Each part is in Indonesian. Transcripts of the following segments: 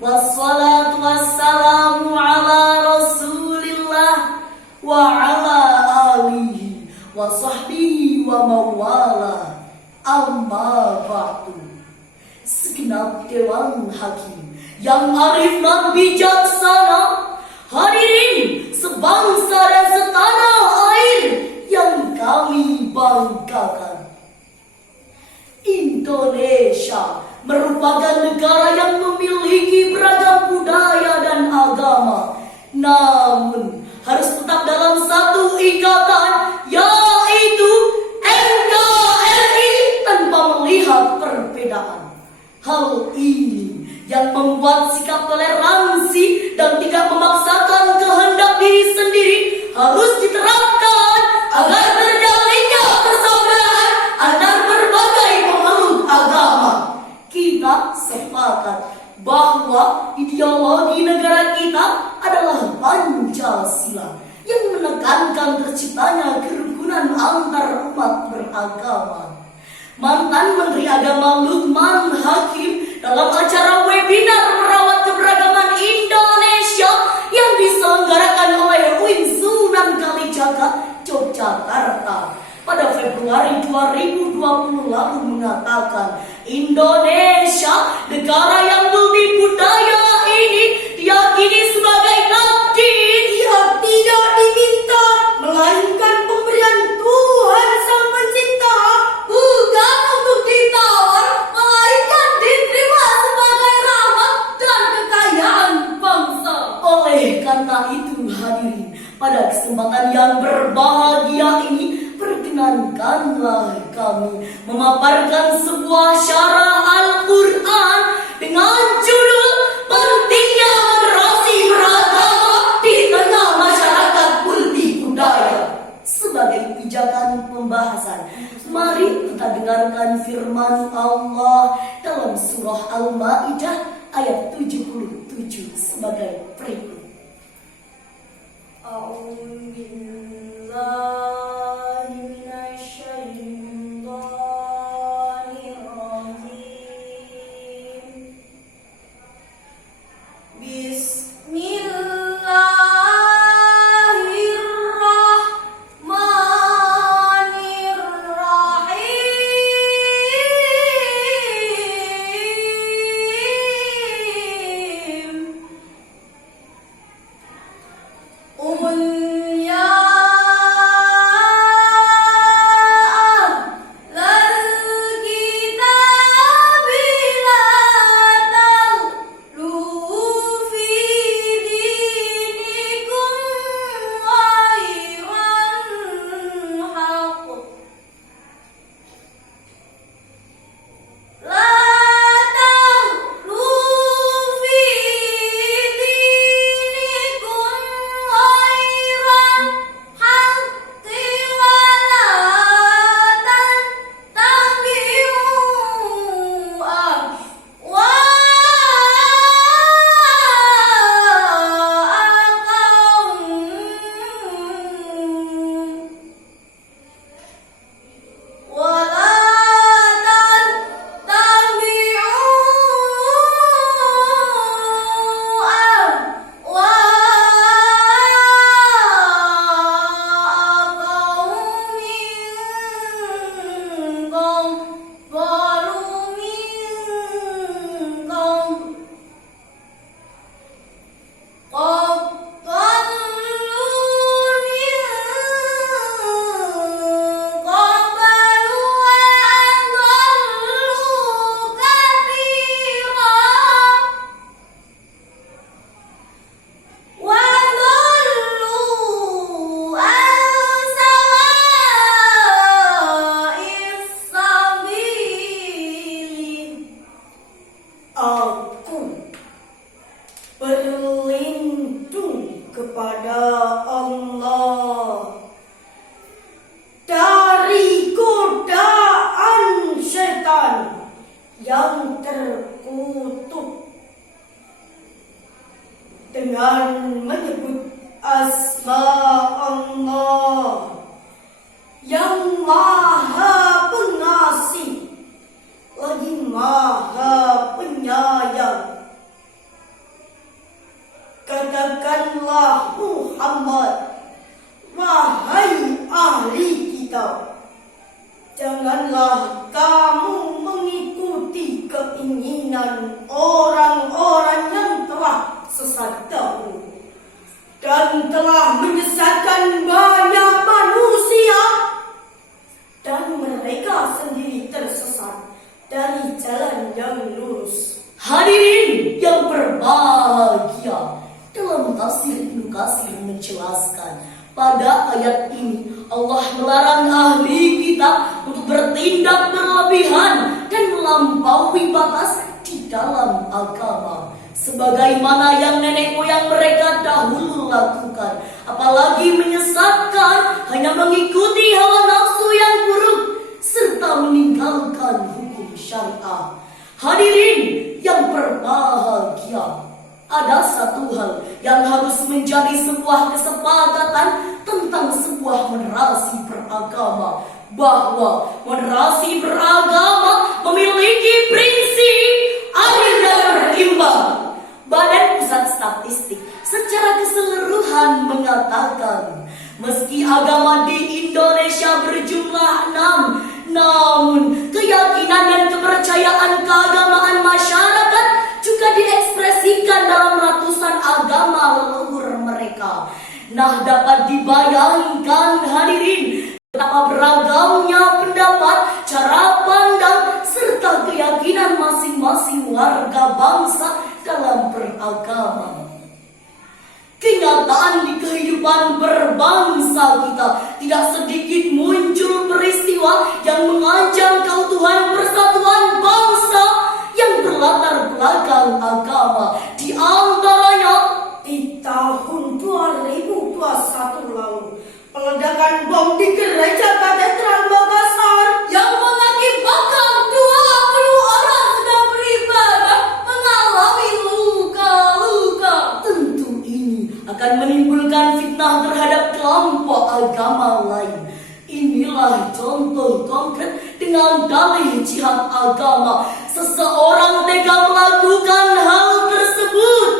Wassalatu wassalamu ala rasulillah wa ala alihi wa sahbihi wa mawala. Amma ba'du. Segenap dewan hakim yang arif dan bijaksana, hadirin sebangsa dan setanah air yang kami banggakan. Indonesia merupakan negara yang memiliki beragam budaya dan agama, namun harus tetap dalam satu ikatan, yaitu NKRI, tanpa melihat perbedaan. Hal ini yang membuat sikap toleransi dan tidak memaksakan kehendak diri sendiri harus diterapkan agar terjalinnya persaudaraan antar berbagai pemeluk agama. Kita sepakat bahwa ideologi negara kita adalah Pancasila yang menekankan terciptanya kerukunan antar umat beragama. Mantan Menteri Agama Lukman Hakim dalam acara webinar merawat keberagaman Indonesia yang diselenggarakan oleh UIN Sunan Kalijaga, Yogyakarta pada Februari 2020 lalu mengatakan, Indonesia, negara yang multibudaya ini diyakini sebagai takdir yang tidak diminta, melainkan pemberian Tuhan Sang Pencipta, bukan untuk ditawar, melainkan diterima sebagai rahmat dan kekayaan bangsa. Oleh karena itu, hadirin, pada kesempatan yang berbahagia ini, perkenankanlah kami memaparkan sebuah syarah Al-Quran dengan judul Pentingnya Moderasi Beragama di Tengah Masyarakat Multibudaya. Sebagai pijakan pembahasan, mari kita dengarkan firman Allah dalam surah Al-Ma'idah ayat 77 sebagai berikut. Dengan menyebut asma Allah yang maha pengasih lagi maha penyayang, Katakanlah Muhammad, wahai ahli kitab, janganlah kamu mengikuti keinginan orang-orang yang telah sesat dahulu dan telah menyesatkan banyak manusia, dan mereka sendiri tersesat dari jalan yang lurus. Hadirin yang berbahagia, dalam tafsir Ibnu Katsir menjelaskan pada ayat ini Allah melarang ahli kitab untuk bertindak berlebihan dan melampaui batas di dalam agama, sebagaimana yang nenek moyang mereka dahulu lakukan, apalagi menyesatkan, hanya mengikuti hawa nafsu yang buruk serta meninggalkan hukum syariah. Hadirin yang berbahagia, ada satu hal yang harus menjadi sebuah kesepakatan tentang sebuah moderasi beragama, bahwa moderasi beragama memiliki prinsip adil dan berimbang. Badan Pusat Statistik secara keseluruhan mengatakan, meski agama di Indonesia berjumlah 6, namun keyakinan dan kepercayaan keagamaan masyarakat juga diekspresikan dalam ratusan agama leluhur mereka. Nah, dapat dibayangkan hadirin betapa beragamnya pendapat, cara pandang, serta keyakinan masing-masing warga bangsa dalam beragama. Kenyataan di kehidupan berbangsa kita, tidak sedikit muncul peristiwa yang mengancam keutuhan persatuan bangsa yang berlatar belakang agama. Di antaranya, di tahun 2021 lalu, peledakan bom di gereja Katedral Makassar yang mengakibatkan 20 orang sedang beribadah mengalami luka-luka. Tentu ini akan menimbulkan fitnah terhadap kelompok agama lain. Inilah contoh konkret dengan dalih jihad agama. Seseorang tega melakukan hal tersebut.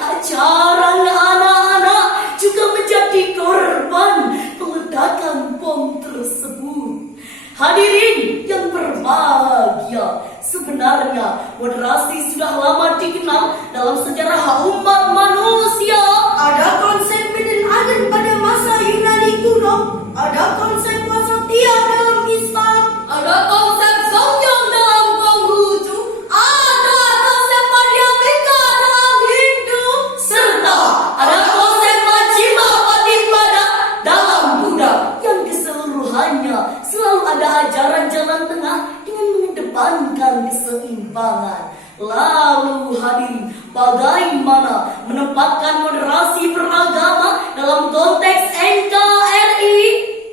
Tak jarang anak-anak juga menjadi korban peledakan bom tersebut. Hadirin yang berbahagia, sebenarnya moderasi sudah lama dikenal dalam sejarah umat manusia. Ada konsep beden aden pada masa Yunani kuno, ada konsep wasatiyah dalam Islam, ada konsep Songyong dalam Konghucu, ada konsep Madhyamika dalam Hindu, serta ada konsep Majjhima Patipada dalam Buddha, yang keseluruhannya selalu ada ajaran jalan tengah dengan mengedepankan keseimbangan. Lalu hadirin, bagaimana menempatkan moderasi beragama dalam konteks NKRI?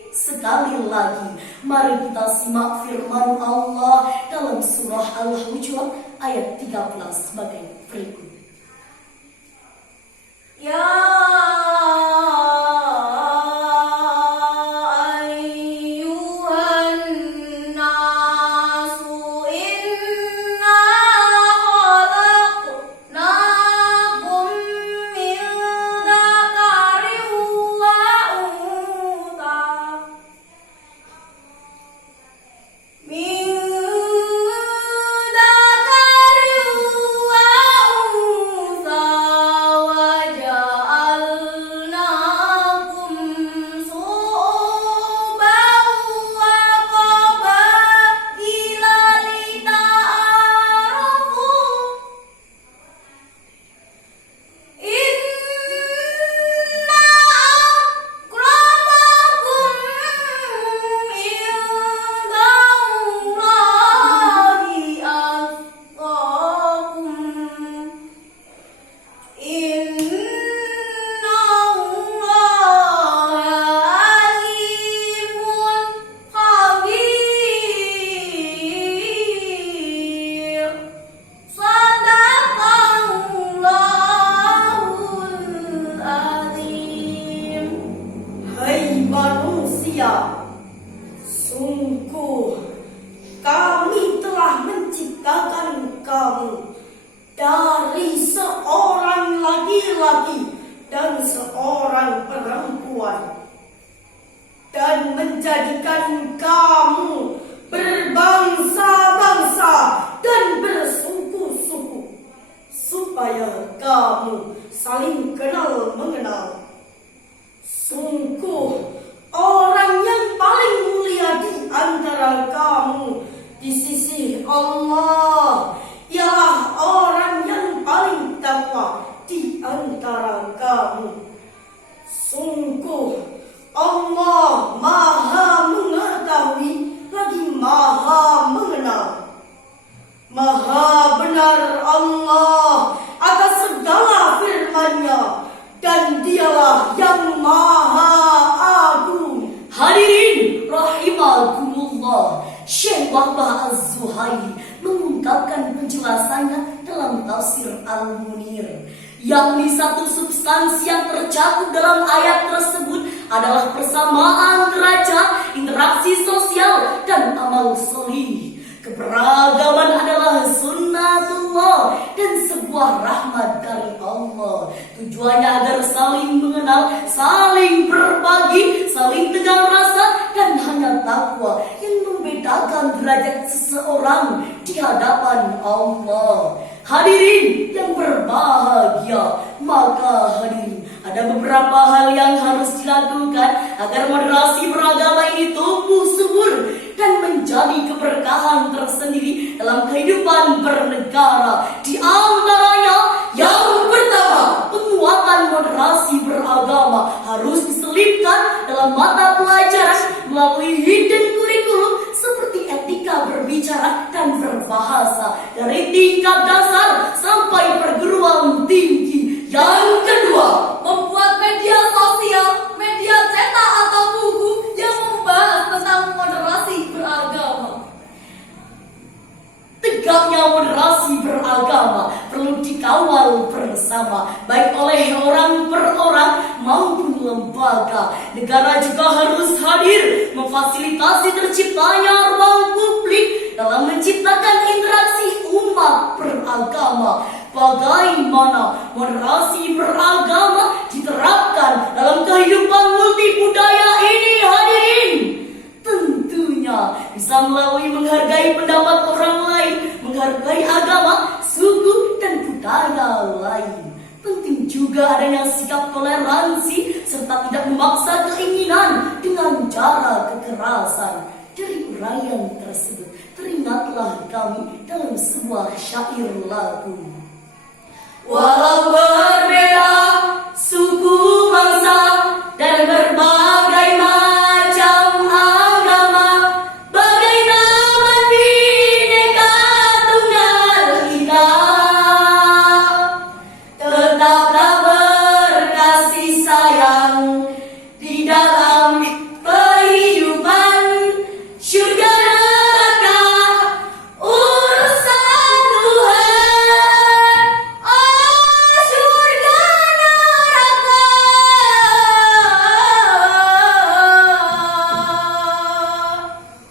Sekali lagi, mari kita simak firman Allah dalam surah Al-Hujurat ayat 13 sebagai berikut. Ya dari seorang laki-laki dan seorang perempuan, dan menjadikan kamu berbangsa-bangsa dan bersuku-suku, supaya kamu saling kenal mengenal. Sungguh orang yang paling mulia di antara kamu di sisi Allah ialah orang yang paling takwa di antara kamu. Sungguh Allah Maha mengetahui lagi Maha mengenal. Maha benar Allah atas segala firman-Nya, dan Dialah yang Maha Agung. Hadirin rahimakumullah, Syekh Wahbah Az-Zuhaili mengungkapkan penjelasannya dalam tafsir Al-Munir, yakni satu substansi yang tercakup dalam ayat tersebut adalah persamaan derajat, interaksi sosial, dan amal solih. Keberagaman adalah sunnatullah dan sebuah rahmat dari Allah. Tujuannya agar saling mengenal, saling berbagi, saling tegang rasa, dan hanya takwa yang membedakan derajat seseorang di hadapan Allah. Hadirin yang berbahagia, maka hadirin, ada beberapa hal yang harus dilakukan agar moderasi beragama ini tumbuh subur dan menjadi keberkahan tersendiri dalam kehidupan bernegara. Di antaranya, yang pertama, penguatan moderasi beragama harus diselipkan dalam mata pelajaran melalui hidden kurikulum seperti etika berbicara dan berbahasa dari tingkat dasar sampai perguruan tinggi. Yang kedua, membuat media sosial, media cetak atau buku yang membahas tentang moderasi beragama. Tegaknya moderasi beragama perlu dikawal bersama, baik oleh orang per orang maupun lembaga. Negara juga harus hadir memfasilitasi terciptanya ruang publik dalam menciptakan interaksi umat beragama. Bagaimana moderasi beragama diterapkan dalam kehidupan multibudaya ini, hadirin? Tentunya bisa melalui menghargai pendapat orang lain, menghargai agama, suku, dan budaya lain. Penting juga adanya sikap toleransi serta tidak memaksa keinginan dengan cara kekerasan. Dari uraian tersebut, teringatlah kami dalam sebuah syair lagu. Walau berbeda suku, bangsa, dan berbagai macam agama, bagai taman bineka tunggal ika, tetaplah berkasih sayang di dalam kehidupan. Surga neraka urusan Tuhan. Oh, surga neraka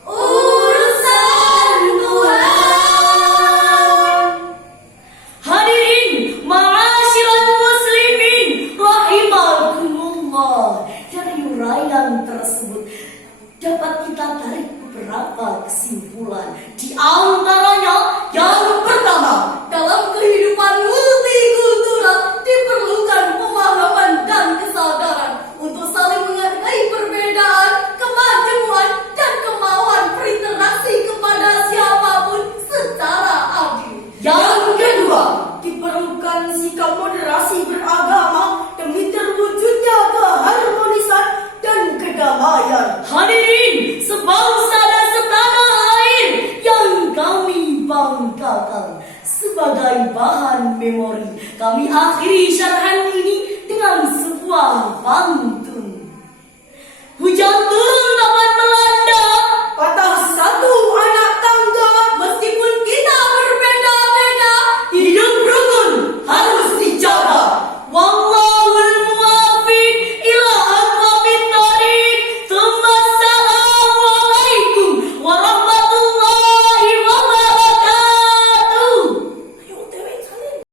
urusan Tuhan. Hadirin ma'asyiral muslimin rahimakumullah, dari uraian tersebut dapat kita tarik beberapa kesimpulan. Di antaranya, yang pertama, dalam kehidupan multikultural diperlukan pemahaman dan kesadaran untuk saling menghargai perbedaan, kemajuan, dan kemauan berinteraksi kepada siapapun secara adil. Yang kedua, diperlukan sikap moderasi beragama demi terwujudnya keharmonisan dan kedamaian. Hadirin sebangsa dan setanah air yang kami banggakan, sebagai bahan memori, kami akhiri syarahan ini dengan sebuah pantun. Hujan turun dapat melanda